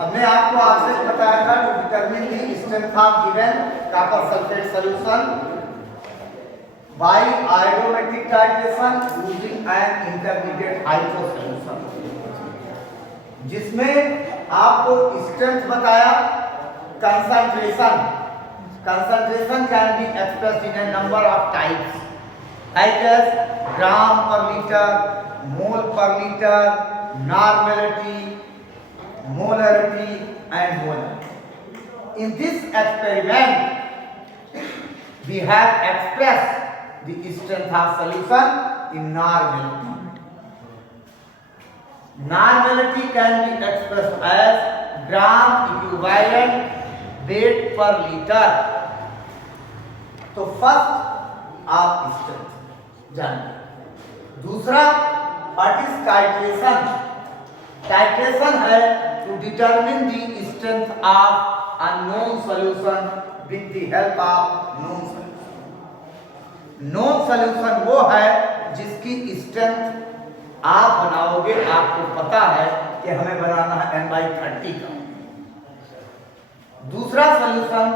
हमने आपको आपसे बताया था to determine the strength of given copper sulphate solution by iodometric titration using an intermediate hypo solution, जिसमें आपको स्ट्रेंथ बताया, concentration can be expressed in a number of types like as gram per liter, mole per liter, normality, molarity and molar. In this experiment we have expressed the strength of solution in normality. Normality can be expressed as gram equivalent weight per liter. तो first आप strength जानिए। दूसरा what is titration. Titration है to determine the strength of unknown solution with the help of known solution. Known solution वो है जिसकी strength आप बनाओगे, आपको पता है कि हमें बनाना है n/30 का। दूसरा सॉल्यूशन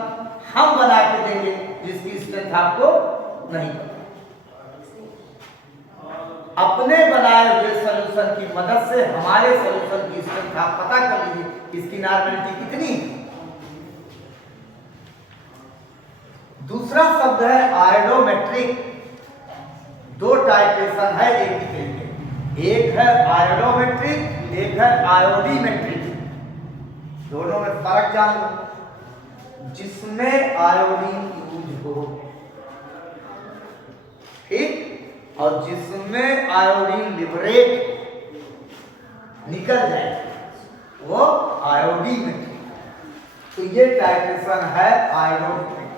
हम बना के देंगे जिसकी स्ट्रेंथ आपको नहीं पता। अपने बनाए हुए सॉल्यूशन की मदद से हमारे सॉल्यूशन की स्ट्रेंथ आप पता कर लीजिए इसकी नॉर्मेलिटी कितनी। दूसरा शब्द है आयोडोमेट्रिक। दो टाइट्रेशन है एक ही तरीके, एक है आयोडोमेट्रिक, एक है आयोडीमेट्रिक। दोनों में फर्क जान लो। जिसमें आयोडीन यूज हो, ठीक, और जिसमें आयोडीन लिबरेट निकल जाए वो आयोडीमेट्रिक। तो ये टाइट्रेशन है आयोडोमेट्रिक।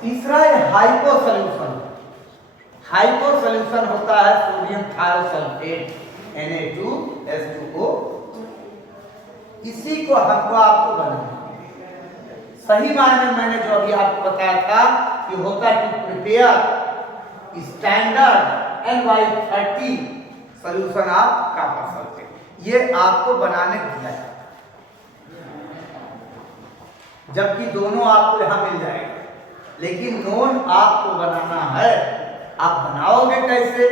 तीसरा है हाइपो सॉल्यूशन। हाइपो सॉल्यूशन होता है सोडियम थायोसल्फेट Na2H2O। इसी को हमको आपको बनाना सही मायने में मैंने जो अभी आपको बताया था कि होता है to prepare standard N/30 solution of copper sulphate, ये आपको बनाने दिया है, जबकि दोनों आपको यहां मिल जाएगा। लेकिन नोन आपको बनाना है। आप बनाओगे कैसे?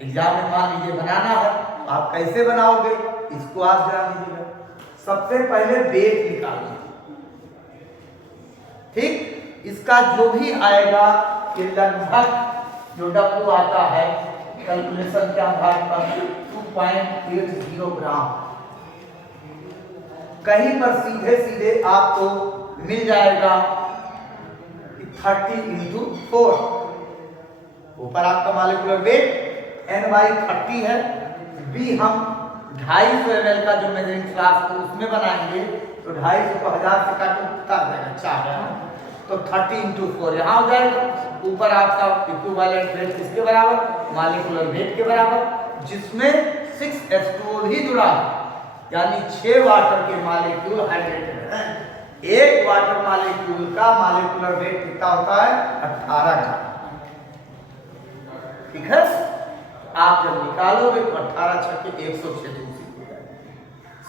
एग्जाम में मान लीजिए बनाना है, आप कैसे बनाओगे इसको आप जान लीजिएगा। सबसे पहले वेट निकालिए, ठीक, इसका जो भी आएगा ये लगभग जो W आता है कैलकुलेशन के आधार पर 2.80 ग्राम। कहीं पर सीधे सीधे आपको मिल जाएगा 30 × 4। ऊपर आपका मॉलिक्यूलर वेट N/30 है। B हम 250 ml का जो मेजरिंग फ्लास्क है उसमें बनाएंगे तो 250 को 1000 से काटो कितना आ जाएगा 4, तो 30 × 4 यहाँ हो जाएगा। ऊपर आपका इक्विवेलेंट वेट किसके बराबर? मॉलिक्यूलर वेट के बराबर, जिसमें 6H2O भी जुड़ा है, यानी 6 वाटर के मॉलिक्यूल हाइड्रेटेड हैं। एक वाटर मॉलिक्यूल का मॉलिक्यूलर वेट कितना होता है? 18 ग्राम। ठीक है, आप जब निकालोगे तो 18 × 6 = 106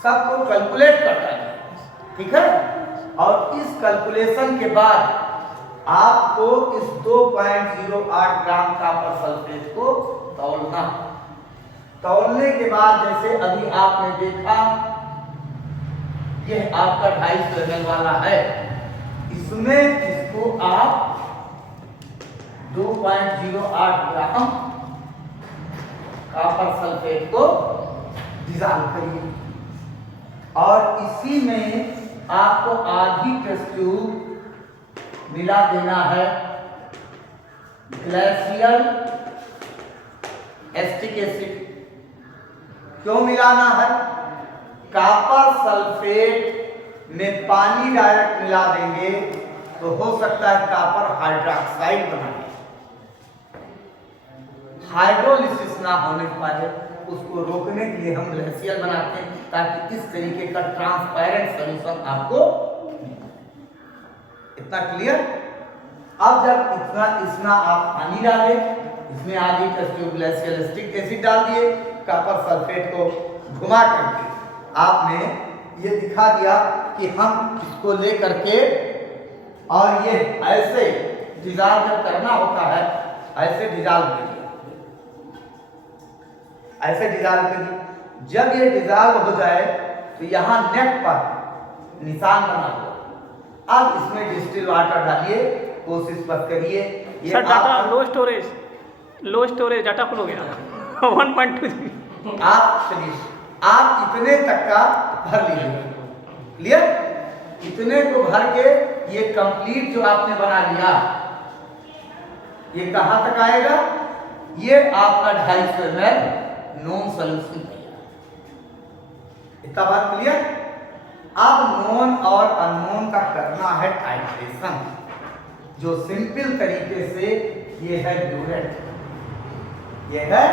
सबको कैलकुलेट करना है, ठीक है। और इस कैलकुलेशन के बाद आपको इस 2.08 ग्राम कॉपर सल्फेट को तौलना। तौलने के बाद जैसे अभी आपने देखा यह आपका 250 ml वाला है, इसमें इसको आप 2.08 ग्राम कॉपर सल्फेट को डिसॉल्व करिए और इसी में आपको आधी टेस्ट ट्यूब मिला देना है ग्लेशियल एसिटिक एसिड। क्यों मिलाना है? कॉपर सल्फेट में पानी डायरेक्ट मिला देंगे तो हो सकता है कॉपर हाइड्रोक्साइड बना दे, हाइड्रोलिसिस ना होने पाए, उसको रोकने के लिए हम ग्लेशियल बनाते हैं ताकि इस तरीके का ट्रांसपेरेंट सॉल्यूशन आपको। इतना क्लियर? अब जब इतना आप पानी डालें, इसमें आधी test tube glacial acetic acid डाल दिए, कॉपर सल्फेट को घुमा करके आपने ये दिखा दिया कि हम इसको ले करके और ये ऐसे डिजॉल्व जब करना होता है ऐसे डिजॉल्व करिए, ऐसे डिजॉल्व करिए। जब ये डिजॉल्व हो जाए तो यहाँ नेक पर निशान बना हुआ, अब इसमें डिस्टिल वाटर डालिए, कोशिश मत करिए। सर डाटा लो स्टोरेज डाटा फुल हो गया 1.2 आप चलिए आप इतने तक का भर लीजिए, क्लियर। इतने को भर के ये कंप्लीट जो आपने बना लिया, ये कहां तक आएगा? ये आपका 250 ml नॉन सॉल्यूशन तैयार। इतना बात क्लियर। अब नॉन और अननोन का करना है टाइट्रेशन, जो सिंपल तरीके से ये है ब्यूरेट, ये है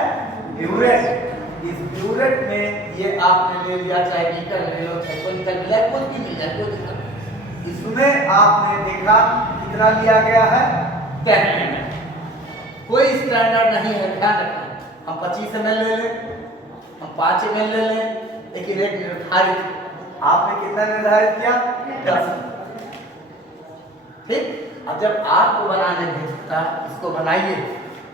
ब्यूरेट। इस ब्यूरेट में ये आपने ले लिया, चाहे बीकर ले लो, चाहे कोई कर लिया, कुछ भी मिल जाए, कोई दिक्कत नहीं। इसमें आपने देखा कितना लिया गया है? 10 ml। कोई स्टैंडर्ड नहीं है, ध्यान रखना। हम 25 ml ले लें, हम 5 ml ले लें, लेकिन एक निर्धारित, आपने कितना निर्धारित किया? 10। ठीक। अब जब आपको बनाने भेजता इसको बनाइए,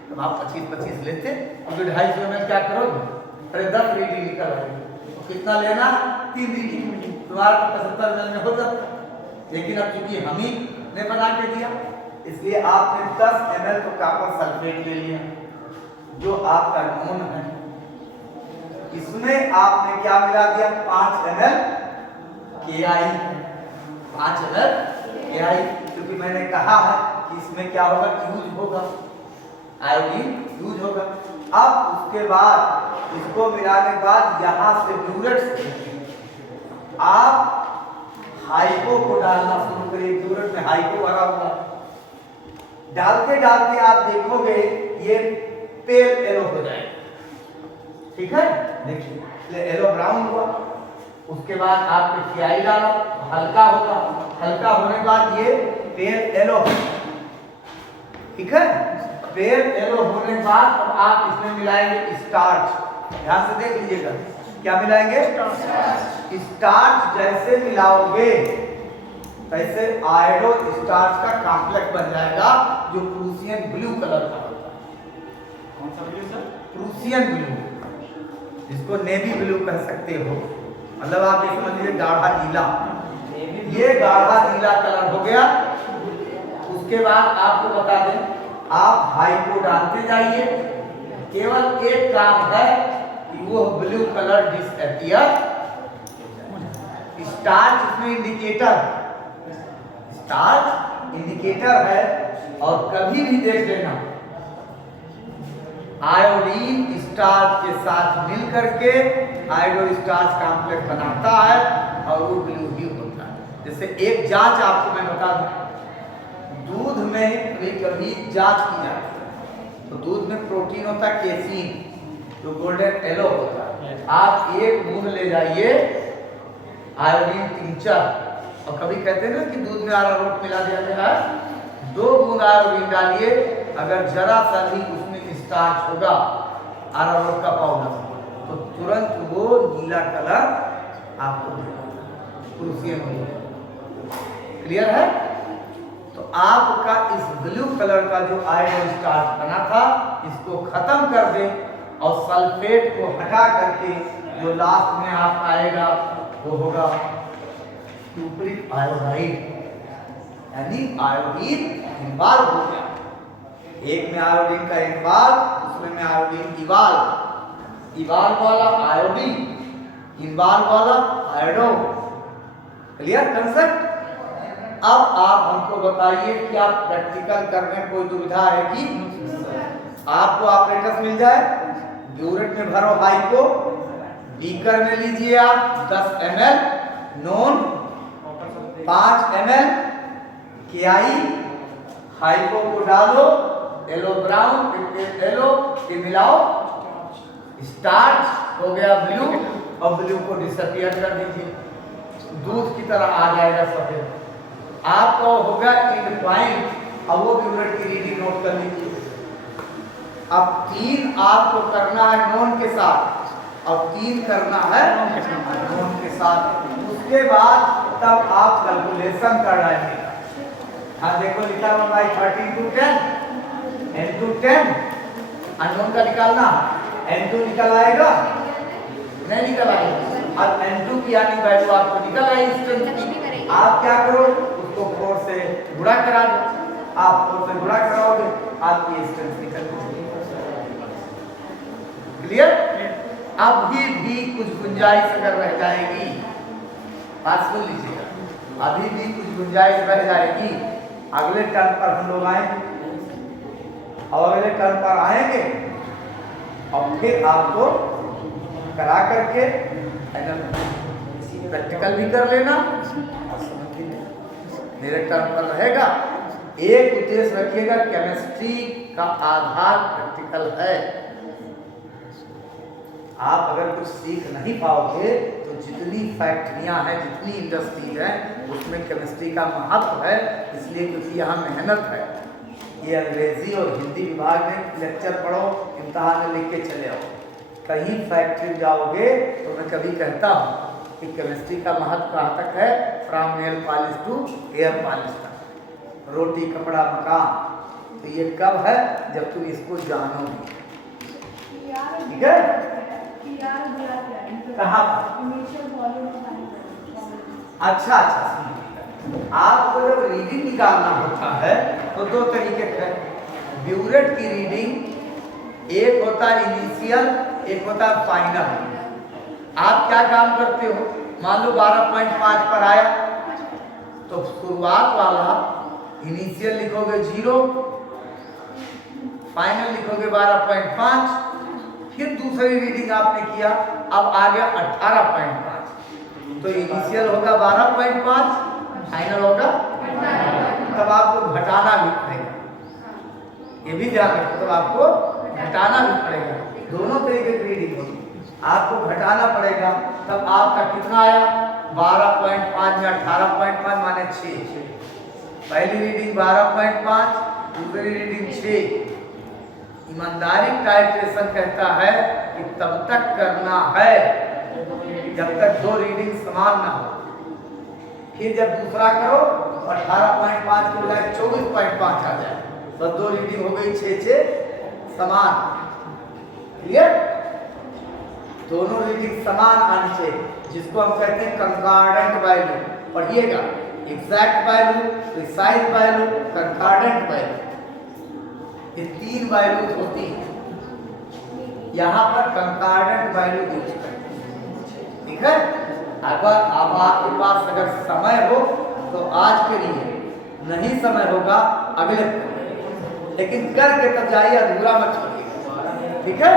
तो आप 25-25 लेते, और 250 ml क्या करोगे? अरे 10 रीडिंग निकल आएगी, तो कितना लेना? 3 रीडिंग। तुम्हारा 75 ml में हो जाता। लेकिन अब चूंकि हम ही ने बना के दिया, इसलिए आपने 10 ml तो कॉपर सल्फेट ले लिया, जो आपका नॉन है। इसमें आपने क्या मिला दिया? 5 ml KI, 5 ml KI, क्योंकि मैंने कहा है कि इसमें क्या होगा? यूज होगा, आयोडीन यूज होगा। अब उसके बाद इसको मिलाने के बाद यहां से ब्यूरेट से आप हाइपो को डालना शुरू करिए। ब्यूरेट में हाइपो भरा हुआ, डालते डालते आप देखोगे ये पेल येलो हो जाएगा। ठीक है, देखिए येलो ब्राउन हुआ। उसके बाद आपने KI डाला, हल्का होगा, हल्का होने के बाद ये पेल येलो, ठीक है। पेल येलो होने के बाद अब आप इसमें मिलाएंगे स्टार्च। ध्यान से देख लीजिएगा, क्या मिलाएंगे? स्टार्च जैसे मिलाओगे तैसे आयोडो स्टार्च का कॉम्प्लेक्स बन जाएगा, जो प्रूसियन ब्लू कलर का होता है। कौन सा ब्लू सर? प्रूसियन ब्लू, जिसको नेवी ब्लू कह सकते हो, मतलब आप ये समझ लीजिए गाढ़ा नीला। ये गाढ़ा नीला कलर हो गया। उसके बाद आपको बता दें, आप हाइपो डालते जाइए, केवल एक काम है कि वो ब्लू कलर डिसअपियर। स्टार्च इसमें इंडिकेटर, स्टार्च इंडिकेटर है। और कभी भी देख लेना, आयोडीन स्टार्च के साथ मिल करके आयोडो स्टार्च कॉम्प्लेक्स बनाता है और वो ब्लू ही होता है। जैसे एक जांच आपको मैं बता दूं, दूध में कभी जांच की जाती है, तो दूध में प्रोटीन होता है केसीन, जो गोल्डन येलो होता है। आप एक बूंद ले जाइए आयोडीन टिंचर, और कभी कहते हैं ना कि दूध में अरारोट मिला दिया गया है, 2 बूंद आयोडीन डालिए, अगर जरा सा भी उसमें स्टार्च होगा अरारोट का पाउडर, तो तुरंत वो नीला कलर आपको प्रूसियन हो जाएगा। क्लियर है? तो आपका इस ब्लू कलर का जो आयोडो स्टार्च बना था, इसको खत्म कर दें और सल्फेट को हटा करके जो लास्ट में आप आएगा वो होगा क्यूप्रिक आयोडाइड, यानी आयोडीन इन्वॉल्व हो गया। एक में आयोडीन का इन्वॉल्व, दूसरे में आयोडीन इवॉल्व। इवॉल्व वाला आयोडीन, इन्वॉल्व वाला आयोडो। Clear concept? अब आप हमको बताइए, क्या प्रैक्टिकल करने में कोई दुविधा है कि आपको ऑपरेटर्स मिल जाए? ब्यूरेट में भरो हाइपो, बीकर में लीजिए आप 10 ml non, 5 ml KI, hypo को डालो, येलो ब्राउन, येलो के मिलाओ, स्टार्च हो गया ब्लू, और ब्लू को डिसअपियर कर दीजिए, दूध की तरह आ जाएगा सफेद। आपको होगा इन पॉइंट, अब वो ब्यूरेट की रीडिंग नोट कर लीजिए। अब 3 आपको करना है नॉन के साथ, और 3 करना है नोन के साथ। उसके बाद तब आप कैलकुलेशन कर रहे हैं। हाँ देखो लिखा हुआ भाई 13 to 10 n2 10 अननोन का निकालना, n2 निकल आएगा नहीं निकल आएगा। अब n2 की यानी वैल्यू आपको निकल आई इंस्टेंट की। आप क्या करो उसको 4 से गुणा करा दो। आप 4 से गुणा कराओगे आपकी इंस्टेंट निकल जाएगी। क्लियर? अभी भी कुछ गुंजाइश अगर रह जाएगी, बात सुन लीजिएगा, अभी भी कुछ गुंजाइश रह जाएगी। अगले टर्म पर हम लोग आएंगे और अगले टर्म पर आएंगे और फिर आपको करा करके प्रैक्टिकल भी कर लेना और समझ भी लेना। मेरे टर्म पर रहेगा। एक उद्देश्य रखिएगा, केमिस्ट्री का आधार प्रैक्टिकल है। आप अगर कुछ सीख नहीं पाओगे तो जितनी फैक्ट्रियां हैं, जितनी इंडस्ट्रीज हैं, उसमें केमिस्ट्री का महत्व है। इसलिए क्योंकि यहाँ मेहनत है। ये अंग्रेजी और हिंदी विभाग में लेक्चर पढ़ो, इम्तहान में लिख के चले आओ। कहीं फैक्ट्री जाओगे तो मैं कभी कहता हूँ कि केमिस्ट्री का महत्व कहाँ तक है, from nail polish to air polish तक, रोटी कपड़ा मकान। तो ये कब है, जब तुम इसको जानोगे। ठीक है? कहाँ? अच्छा अच्छा, आपको जब रीडिंग निकालना होता है तो 2 तरीके हैं। ब्यूरेट की रीडिंग, एक होता है इनिशियल, एक होता है फाइनल। आप क्या काम करते हो, मान लो 12.5 पर आया तो शुरुआत वाला इनिशियल लिखोगे 0, फाइनल लिखोगे 12.5, फिर दूसरी रीडिंग आपने किया, अब आ गया 18.5, तो इनिशियल होगा 12.5, फाइनल होगा, तब आपको घटाना भी पड़ेगा। ये भी ध्यान रखो, तब आपको घटाना भी पड़ेगा। दोनों तरीके की रीडिंग होगी, आपको घटाना पड़ेगा। तब आपका कितना आया, 12.5 में 18.5 माने 6। पहली रीडिंग 12.5, दूसरी रीडिंग 6। ईमानदारी टाइट्रेशन कहता है कि तब तक करना है जब तक 2 रीडिंग समान ना हो। फिर जब दूसरा करो 18.5 के बजाय 24.5 आ जाए, तो 2 रीडिंग हो गई 6 समान। क्लियर? दोनों रीडिंग समान आनी चाहिए, जिसको हम कहते हैं कंकॉर्डेंट वैल्यू। पढ़िएगा, exact value, precise value, concordant value, ये 3 वैल्यूज होती हैं। यहाँ पर कंकॉर्डेंट वैल्यू यूज करें। ठीक है? अगर अब आपके पास अगर समय हो तो आज के लिए, नहीं समय होगा अगले, लेकिन करके तब जाइए, अधूरा मत छोड़िए। ठीक है?